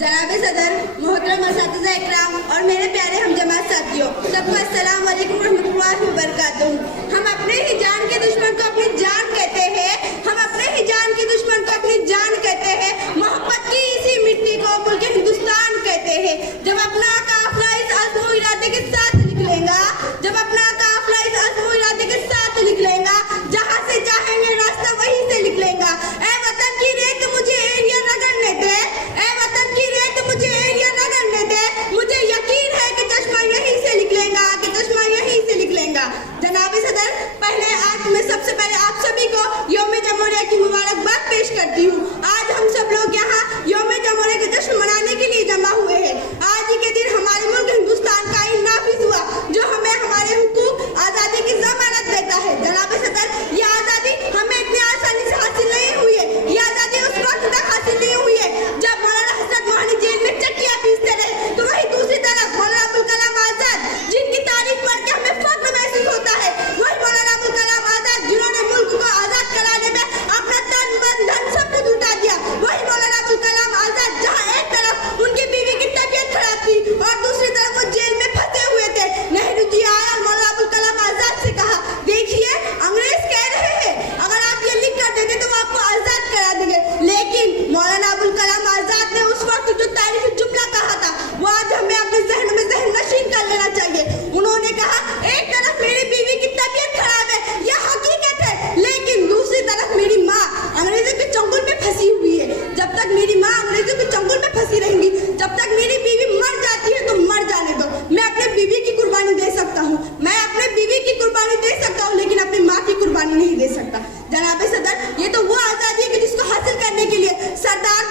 जनाब सदर, मोहतरम असातिज़ा इकराम और मेरे प्यारे हम जमात साथियों, सबको अस्सलाम वालेकुम रहमतुल्लाहि व बरकातुहू। हम अपने ही जान के दुश्मन को अपनी जान कहते हैं, हम अपने ही जान के दुश्मन को अपनी जान कहते हैं। मोहब्बत की इसी मिट्टी को मुल्क हिंदुस्तान कहते हैं। जब अपना काफिला इस अज़्म व इरादे के साथ निकलेगा, जब अपना काफिला इस अज़्म व इरादे के साथ निकलेगा, जहाँ से चाहेंगे रास्ता वहीं से निकलेगा। ऐ वतन की रेत मुझे एरिया रगड़ने दे, ऐ वतन की रेत मुझे एरिया रगड़ने दे। मुझे यकीन है कि चश्मा यहीं से निकलेगा, कि चश्मा यहीं से निकलेगा। जनाब सदर, पहले आज मैं सबसे पहले आप सभी को यौम जमहूरिया की मुबारकबाद पेश करती हूँ। आज हम सब लोग यहाँ यौम जमहूरिया का जश्न मनाने के लिए जमा हुए हैं। आज ही के दिन हमारे मुल्क हिंदुस्तान का आईन नाफिज हुआ, जो हमें हमारे हुकूक आज़ादी की जमानत देता है। जनाब सदर, ये आज़ादी हमें इतनी आसानी से हासिल नहीं हुई है। ये आज़ादी उस वक्त तक हासिल नहीं हुई है जब मौलाना हज़रत मोहानी जेल में चक्कियाँ पीसते रहे, तो वहीं दूसरी तरफ मौलाना अबुल कलाम आज़ाद, जिनकी तारीफ पढ़ के हमें फख्र महसूस होता है, वही मौलाना अबुल कलाम आज़ाद जिन्होंने मुल्क को आज़ाद कराने में अपना तन मन धन सब कुछ लुटा दिया, वही मौलाना अबुल कलाम आज़ाद जहाँ एक तरफ उनकी बीवी की तबीयत खराब थी और दूसरी तरफ वो जेल में फंसे हुए थे। नेहरू जी आए और मौलाना अबुल कलाम आज़ाद से कहा, देखिए अंग्रेज कह रहे हैं अगर आप ये लिख कर देते तो वो आपको आज़ाद करा देंगे, लेकिन मौलाना अबुल कलाम आज़ाद ने उस वक्त जो तारीफी जुमला कहा था वो आज हमें अपने जहन में जहन नशीन कर लेना चाहिए। उन्होंने कहा, एक तरफ मेरी बीवी की तबीयत खराब है, यह हकीकत है, लेकिन दूसरी तरफ मेरी माँ अंग्रेजों के चंगुल में फंसी हुई है। जब तक मेरी माँ अंग्रेजों के चंगुल में फंसी रहेंगी, जब तक मेरी बीवी मर जाती है तो मर जाने दो। मैं अपने बीवी की कुर्बानी दे सकता हूँ, मैं अपने बीवी की कुर्बानी दे सकता हूँ, लेकिन अपनी माँ की कुर्बानी नहीं दे सकता। जनाब सदर, ये तो वो आज़ादी है कि जिसको हासिल करने के लिए सरदार